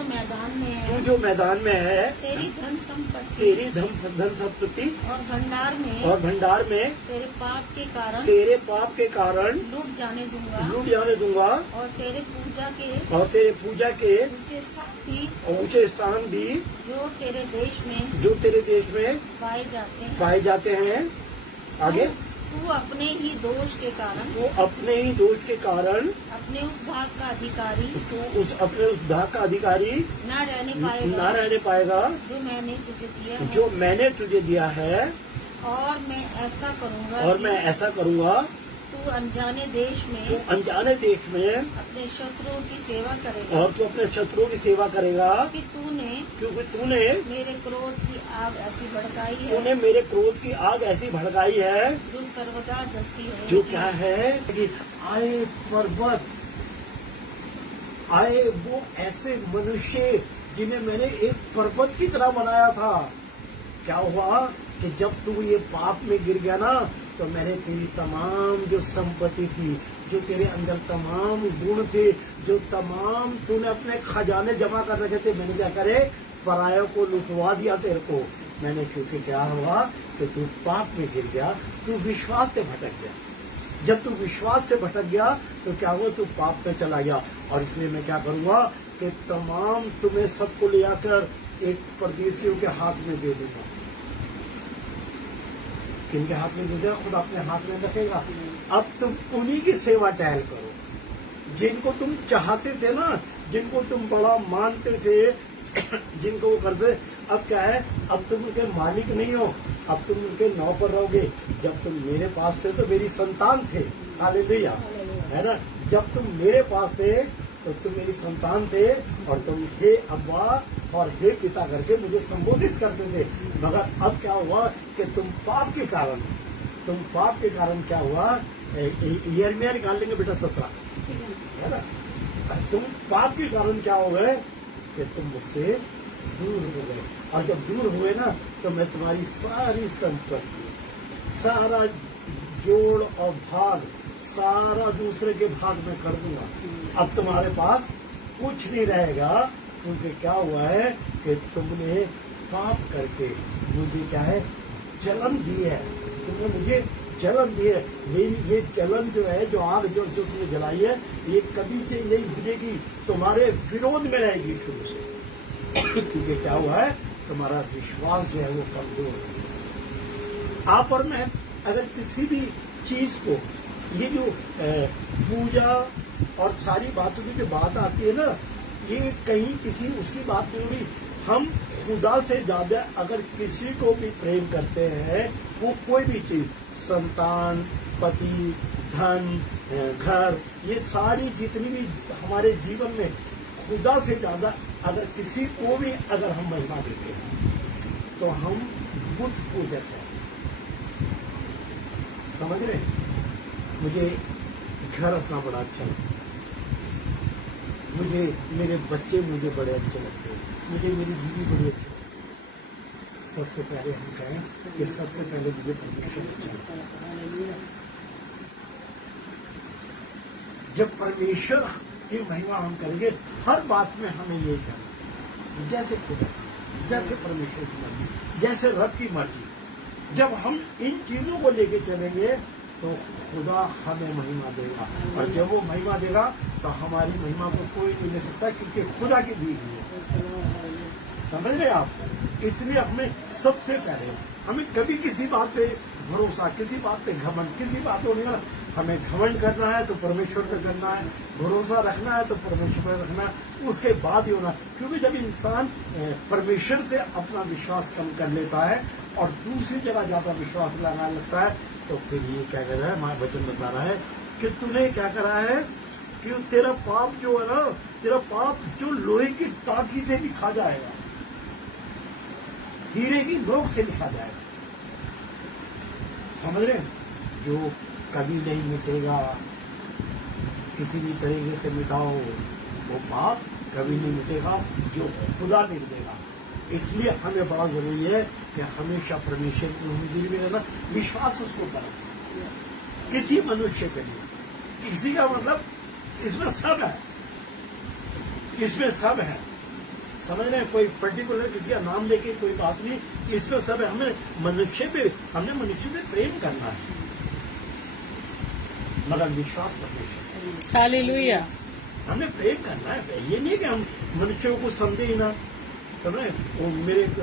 जो मैदान में है, तू जो मैदान में है, तेरी धन संपत्ति, तेरी धन संपत्ति और भंडार में तेरे पाप के कारण लूट जाने दूंगा, और तेरे पूजा के ऊंचे स्थान भी जो तेरे देश में पाए जाते हैं। आगे, तू अपने ही दोष के कारण अपने उस भाग का अधिकारी न रहने पाएगा जो मैंने तुझे दिया है। और मैं ऐसा करूँगा तू अनजाने देश में अपने शत्रुओं की सेवा करेगा, और तू अपने शत्रुओं की सेवा करेगा, क्योंकि तूने मेरे क्रोध की आग ऐसी भड़काई है, जो सर्वदा जलती है। जो क्या है कि आए वो ऐसे मनुष्य जिन्हें मैंने एक पर्वत की तरह बनाया था। क्या हुआ कि जब तू ये पाप में गिर गया ना, तो मैंने तेरी तमाम जो संपत्ति थी, जो तेरे अंदर तमाम गुण थे, जो तमाम तूने अपने खजाने जमा कर रखे थे, मैंने क्या करे, परायों को लुटवा दिया तेरे को मैंने। क्योंकि क्या हुआ कि तू पाप में गिर गया, तू विश्वास से भटक गया। जब तू विश्वास से भटक गया तो क्या हुआ, तू पाप में चला गया। और इसलिए मैं क्या करूंगा कि तमाम तुम्हें सबको ले आकर एक परदेशियों के हाथ में दे दूंगा। किनके हाथ में दे देगा? खुद अपने हाथ में रखेगा। अब तुम उन्हीं की सेवा टहल करो, जिनको तुम चाहते थे ना, जिनको तुम बड़ा मानते थे, जिनको वो करते। अब क्या है, अब तुम उनके मालिक नहीं हो, अब तुम उनके नौकर रहोगे। जब तुम मेरे पास थे तो मेरी संतान थे, हालेलुया, है ना। जब तुम मेरे पास थे तो तुम मेरी संतान थे, और तुम हे अब्बा और हे पिता करके मुझे संबोधित करते थे। मगर अब क्या हुआ कि तुम पाप के कारण क्या हुआ, यिर्मयाह निकाल लेंगे बेटा 17, है ना। तुम पाप के कारण क्या हो गए कि तुम मुझसे दूर हो गए। और जब दूर हुए ना, तो मैं तुम्हारी सारी संपत्ति, सारा जोड़ और भाग, सारा दूसरे के भाग में कर दूंगा। अब तुम्हारे पास कुछ नहीं रहेगा, क्योंकि क्या हुआ है कि तुमने पाप करके मुझे क्या है, जलन दी है। तुमने मुझे जलन दी है। मेरी ये जलन जो है, जो आग जो तुमने जलाई है, ये कभी से नहीं बुझेगी, तुम्हारे विरोध में रहेगी शुरू से। क्योंकि क्या हुआ है, तुम्हारा विश्वास जो है वो कमजोर है। आप और मैं अगर किसी भी चीज को, ये जो पूजा और सारी बातों की जो बात आती है ना, ये कहीं किसी उसकी बात नहीं हुई। हम खुदा से ज्यादा अगर किसी को भी प्रेम करते हैं, वो कोई भी चीज, संतान, पति, धन, घर, ये सारी जितनी भी हमारे जीवन में खुदा से ज्यादा अगर किसी को भी अगर हम महिमा देते हैं, तो हम बुत पूजक हैं। समझ रहे? मुझे घर अपना बड़ा अच्छा लगता है, मुझे मेरे बच्चे मुझे बड़े अच्छे लगते हैं, मुझे मेरी बीवी बड़ी अच्छी लगती है। सबसे पहले हम कहें कि सबसे पहले मुझे परमेश्वर अच्छा लगता है। जब परमेश्वर की महिमा हम करेंगे, हर बात में हमें यही करना, जैसे खुदा, जैसे परमेश्वर की मर्जी, जैसे रब की मर्जी। जब हम इन चीजों को लेके चलेंगे तो खुदा हमें महिमा देगा, और जब वो महिमा देगा तो हमारी महिमा को कोई नहीं ले सकता, क्योंकि खुदा की दी गई है। समझ रहे आप? इसलिए हमें सबसे पहले हमें कभी किसी बात पे भरोसा, किसी बात पे घमंड, किसी बात को नहीं, हमें घमंड करना है तो परमेश्वर पे करना है, भरोसा रखना है तो परमेश्वर पे रखना है, उसके बाद ही होना। क्योंकि जब इंसान परमेश्वर से अपना विश्वास कम कर लेता है और दूसरी जगह ज्यादा विश्वास लगाने लगता है, तो फिर ये क्या कर रहा है, हमारा वचन बता रहा है कि तूने क्या करा है कि तेरा पाप जो है ना, तेरा पाप जो लोहे की टाकी से लिखा जाएगा, हीरे की नोक से लिखा जाएगा। समझ रहे? जो कभी नहीं मिटेगा, किसी भी तरीके से मिटाओ, वो पाप कभी नहीं मिटेगा, जो खुदा लिख देगा। इसलिए हमें बहुत जरूरी है कि हमेशा परमेश्वर की उम्मीद में रहना, विश्वास उसको करना। किसी मनुष्य के लिए, किसी का मतलब इसमें सब है, इसमें सब है। समझ रहे हैं, कोई पर्टिकुलर किसी का नाम लेके कोई बात नहीं, इसमें सब हमने मनुष्य से प्रेम करना है, मगर विश्वास परमेश्वर, हालेलुया। हमने प्रेम करना है। ये नहीं कि हम मनुष्यों को समझे ही ना। समझ रहे हैं? वो मेरे एक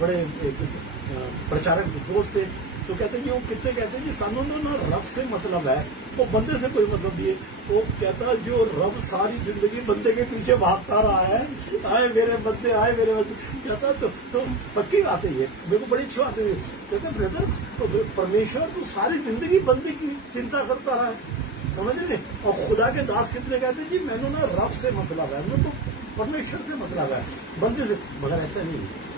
बड़े एक प्रचारक दोस्त थे, तो कहते हैं जी, वो कितने कहते हैं जी सानू ना रब से मतलब है, वो बंदे से कोई मतलब नहीं है। वो कहता जो रब सारी जिंदगी बंदे के पीछे भागता रहा है, आए मेरे बंदे, आए मेरे बंदे, कहता तो पक्की बात है ये, मेरे को बड़ी अच्छी बात है। कहते ब्रदर, तो परमेश्वर तो सारी जिंदगी बंदे की चिंता करता रहा है, समझ रहे? और खुदा के दास कितने कहते हैं जी मैंने ना रब से मतलब है, मैं तो परमेश्वर से मतलब है, बंदे से। मगर ऐसा नहीं है।